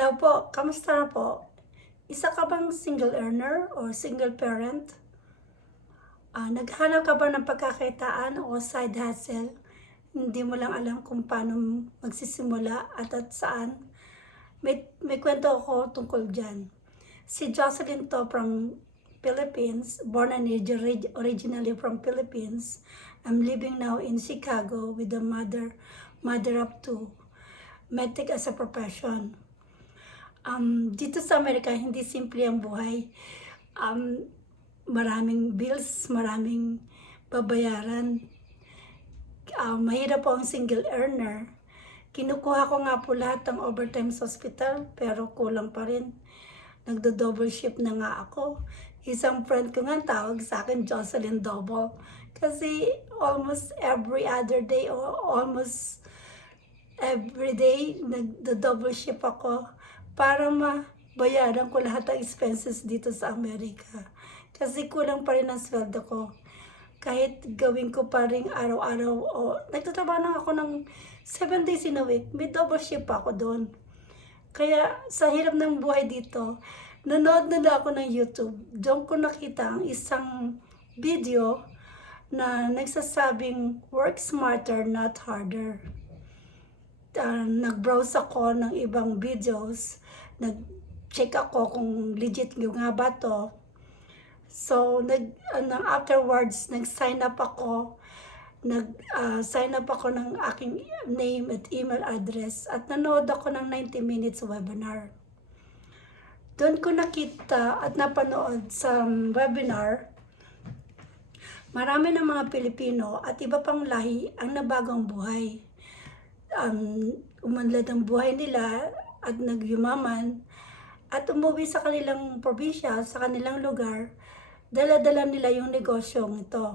Hello po, kamusta na po? Isa ka bang single earner or single parent? Naghanap ka ba ng pagkakitaan o side hustle? Hindi mo lang alam kung paano magsisimula at saan? May kwento ako tungkol dyan. Si Jocelyn to from Philippines, born and raised originally from Philippines. I'm living now in Chicago with a mother of two. Medtech as a profession. Dito sa Amerika, hindi simple ang buhay. Maraming bills, maraming babayaran. Mahirap po ang single earner. Kinukuha ko nga po lahat ng overtime sa hospital, pero kulang pa rin. Nagdo-double shift na nga ako. Isang friend ko nga tawag sa akin, Jocelyn Double. Kasi almost every other day or almost every day, nagdo-double shift ako para mabayaran ko lahat ng expenses dito sa Amerika. Kasi kulang pa rin ang sweldo ko. Kahit gawin ko pa rin araw-araw o nagtatrabaho na ako ng 7 days in a week, may double shift pa ako doon. Kaya sa hirap ng buhay dito, nanood na ako ng YouTube. Doon ko nakita ang isang video na nagsasabing work smarter, not harder. Nag-browse ako ng ibang videos, nag-check ako kung legit yung nga ba to. So, afterwards, nag-sign up ako ng aking name at email address at nanood ako ng 90 minutes webinar. Doon ko nakita at napanood sa webinar, marami ng mga Pilipino at iba pang lahi ang nabagong buhay. Umunlad ang buhay nila at nagyumaman at umuwi sa kanilang probinsya, sa kanilang lugar, dala-dala nila yung negosyong ito.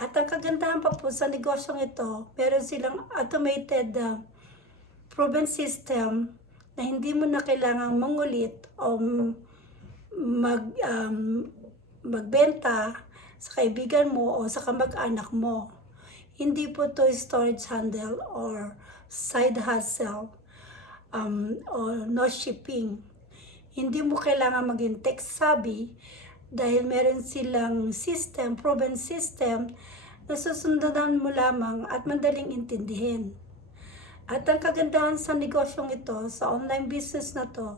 At ang kagandahan pa po sa negosyong ito, meron silang automated proven system na hindi mo na kailangang mangulit o magbenta sa kaibigan mo o sa kamag-anak mo. Hindi po to storage handle or side hustle or no shipping. Hindi mo kailangan maging tech savvy dahil meron silang system, proven system na susundan mo lamang at madaling intindihin. At ang kagandahan sa negosyong ito, sa online business na to,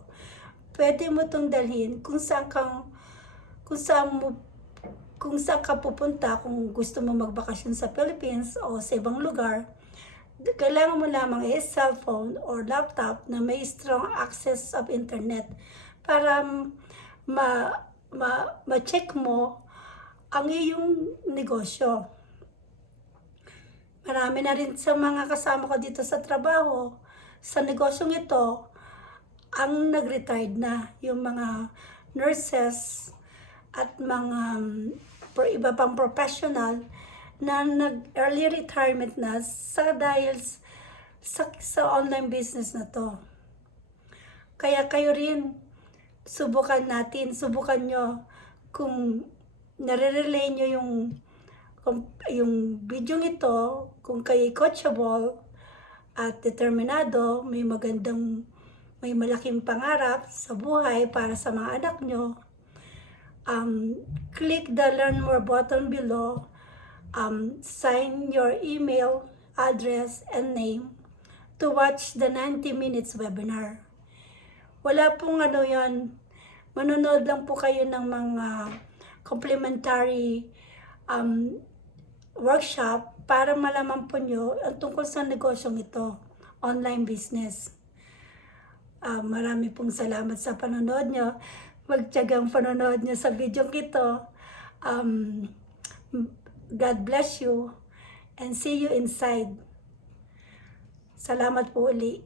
pwede mo itong dalhin kung saan ka pupunta, kung gusto mo magbakasyon sa Philippines o sa ibang lugar. Kailangan mo lamang cellphone or laptop na may strong access of internet para ma-check mo ang iyong negosyo. Marami na rin sa mga kasama ko dito sa trabaho, sa negosyong ito, ang nag-retired na, yung mga nurses at mga iba pang professional na nag-early retirement na dahil sa online business na to. Kaya kayo rin, subukan nyo kung nare-relay nyo yung video ito, kung kayo coachable at determinado, may malaking pangarap sa buhay para sa mga anak nyo, click the learn more button below, sign your email address and name to watch the 90 minutes webinar. Wala pong yan, manonood lang po kayo ng mga complimentary workshop para malaman po nyo ang tungkol sa negosyong ito, online business. Marami pong salamat sa panonood nyo. Magtiyagang panonood nyo sa video ito. God bless you and see you inside. Salamat po uli.